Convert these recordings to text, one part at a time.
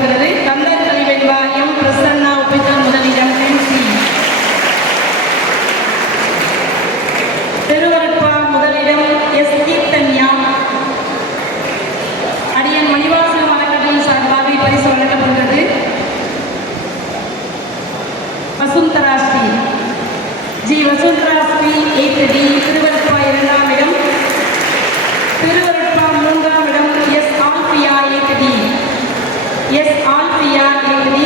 வழங்கப்படுகிறது. கந்தர் கலிவெண்பா எம் பிரசன்னா ஒப்பித்தல் முதலிடம் MC. திருவருட்பா முதலிடம் S கீர்த்தன்யா. அடியன் மணிவாசகம் அறக்கட்டளை சார்பாக இப்பரிசு வழங்கப்படுகிறது. வசுந்தராஸ்ரீ ஜி வசுந்தராஸ்ரீ 8D. திருவருட்பா 2ஆம் இடம். திருவருட்பா 3ஆம் இடம் S Albia 8D. S Albia 8D.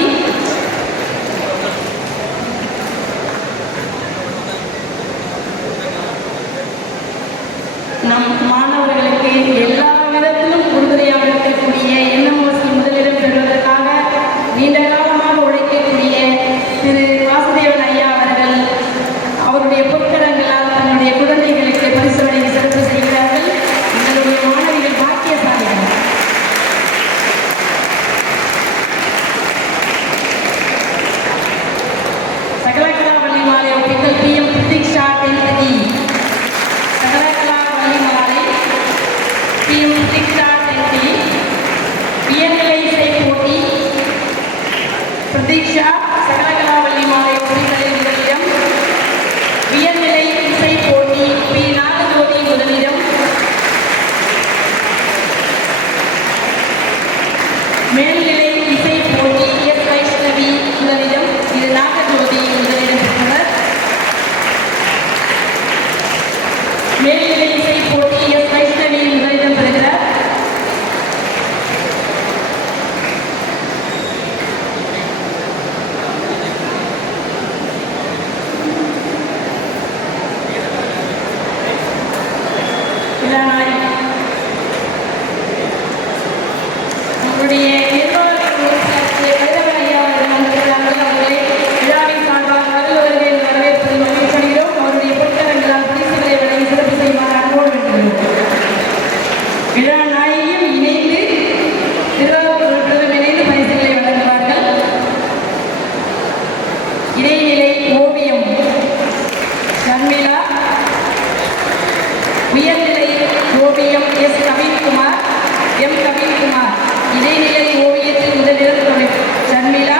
நம் மாணவர்களுக்கு எல்லா விதத்திலும் உறுதுணையாக இருக்கக்கூடிய NMOC முதலிடம் பெறுவதற்காக நீண்ட காலமாக உழைக்கக்கூடிய திரு வாசுதேவன் ஐயா அவர்கள் அவருடைய பொற்கரங்களால் தன்னுடைய குழந்தைகளுக்கு பரிசு வழங்கி சிறப்பு செய்கிறார்கள். எங்களுடைய மாணவிகள் பாக்கியசாலிகள். சகலகலா வள்ளிமாலை ஒப்பித்தல் PM பிரதீக்ஷா 10D. சகலகலா வள்ளிமாலை PM பிரதீக்ஷா 10D. உயர்நிலை இசை போட்டி பிரதீக்ஷா சகலகலா வள்ளிமாலை ஒப்பித்தலில் முதலிடம். உயர்நிலை இசை போட்டி P நாகஜோதி முதலிடம். மேல்நிலை இசை போட்டி S வைஷ்ணவி முதலிடம். இது நாகஜோதி முதலிடம் பெற்றவர். மேல்நிலை இசை போட்டி S வைஷ்ணவி முதலிடம் பெறுகிறார். நம்முடைய நிர்வாக கதிரவன் ஐயா அவர்கள் வந்திருக்கிறார்கள். அவர்களை விழாவின் சார்பாக வருவர்கள் வரவேற்பதை மகிழ்ச்சியடைகிறோம். அவருடைய பொற்கரங்களால் பரிசுகளை வழங்கி சிறப்பு செய்யுமாறு அன்போடு வேண்டுகிறோம். விழா நாயகியும் இணைந்து நிர்வாகர்களுடன் இணைந்து பரிசுகளை வழங்குவார்கள். இடைநிலை ஓவியம் ஷர்மிளா. உயர்நிலை ஓவியம் S கவின்குமார் M கவின்குமார். இடைநிலை ஓவியத்தில் முதலிடம் ஷர்மிளா.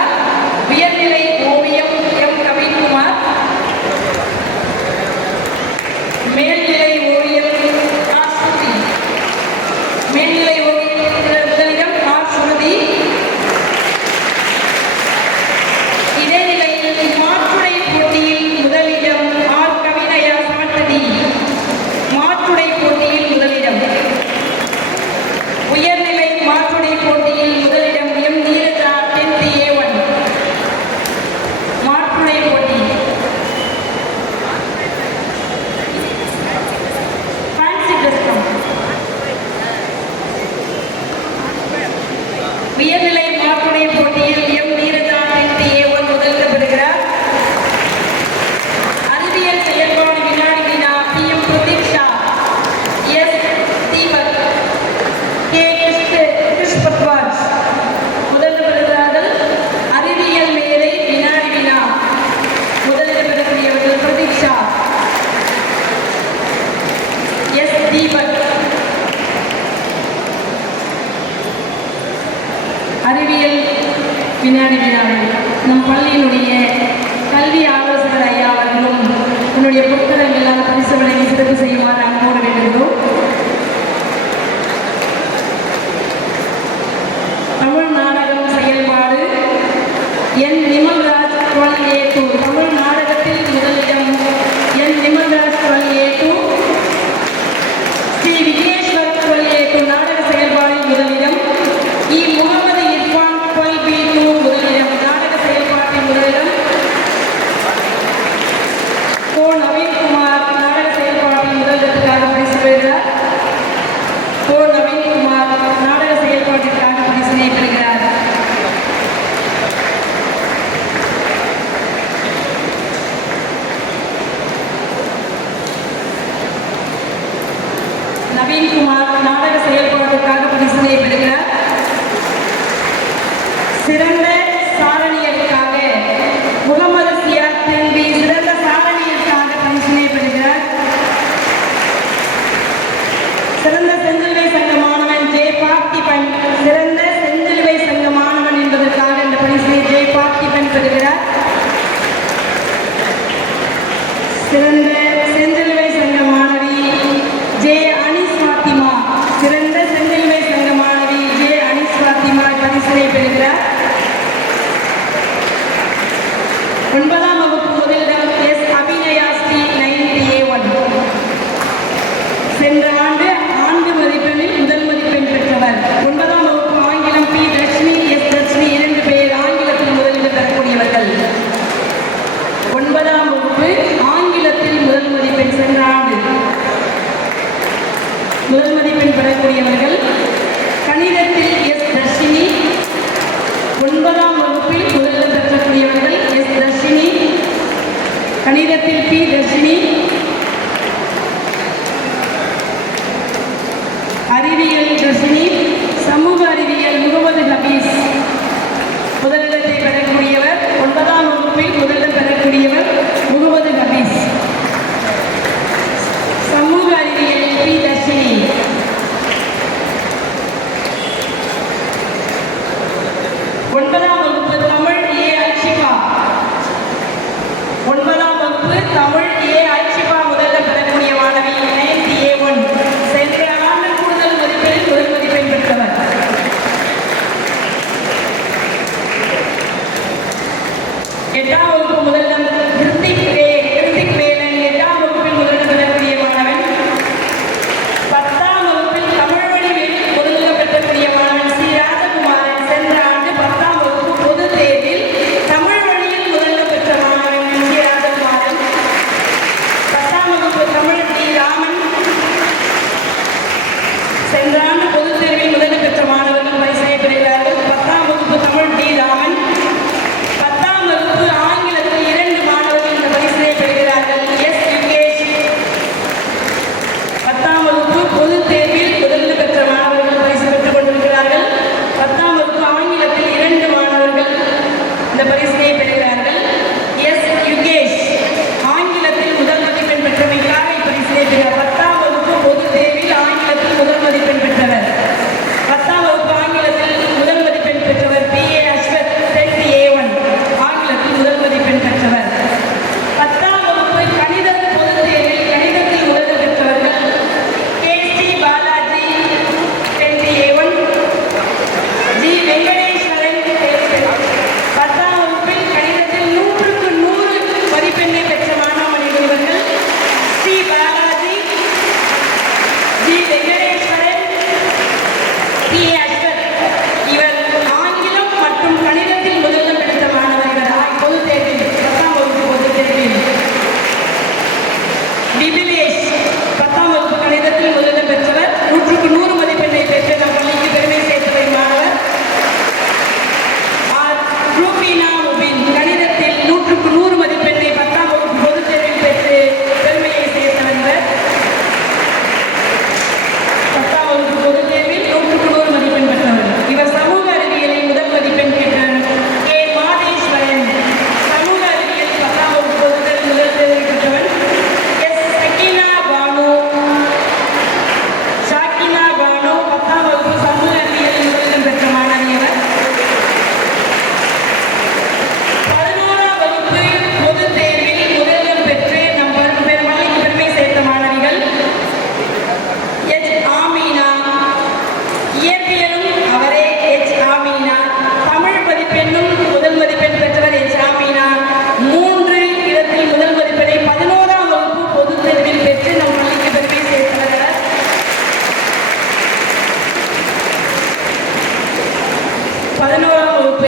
உயர்நிலை ஓவியம் M கவின்குமார். மேல்நிலை ஓவியம் R ஸ்ருதி. மேல்நிலை ஓவியத்தில் முதலிடம் R ஸ்ருதி. இடைநிலையில் மாற்றுடை போட்டியில் முதலிடம் R கவினயா 7D. மாற்றுடை போட்டியில் முதலிடம். உயர்நிலை மாற்றுடை போட்டியில் முதலிடம் M நீரஜா 10TA1. மாற்றுடை போட்டி ஃபேன்சி ட்ரெஸ். உயர்நிலை மாற்றுடை போட்டியில் M நீரஜா 10TA1 முதலிடம் பெறுகிறார். அறிவியல் செயல்பாடு வினாடி வினா PM Pratiksha S Deepak K கிருஷ் பத்வாஜ் முதலிடம் பெறுகிறார்கள். அறிவியல் மேலை வினாடி வினா முதலிடம் பெறக்கூடியவர்கள் பிரதீக்ஷா S தீபக். அறிவியல் வினாடி வினாவில் நம் பள்ளியினுடைய கல்வி ஆலோசகர் ஐயா அவர்களும் உன்னுடைய பொற்கரங்களால் பரிசு வழங்கி சிறப்பு செய்யுமாறு அன்போடு வேண்டுகிறோம். தமிழ் நாடகம் செயல்பாடு N நிமல்ராஜ் 12A2. தமிழ் நாடகத்தில் முதலிடம் N Nimalraj 12A2. Sri Vigneshwar 12A2 நாடக செயல்பாடில் முதலிடம். E முகமது இர்ஃபான் 12B2 முதலிடம் நாடக செயல்பாட்டில் முதலிடம். கோ நவீன்குமார் நாடக செயல்பாட்டில் முதலிடத்துக்கு 11ஆம்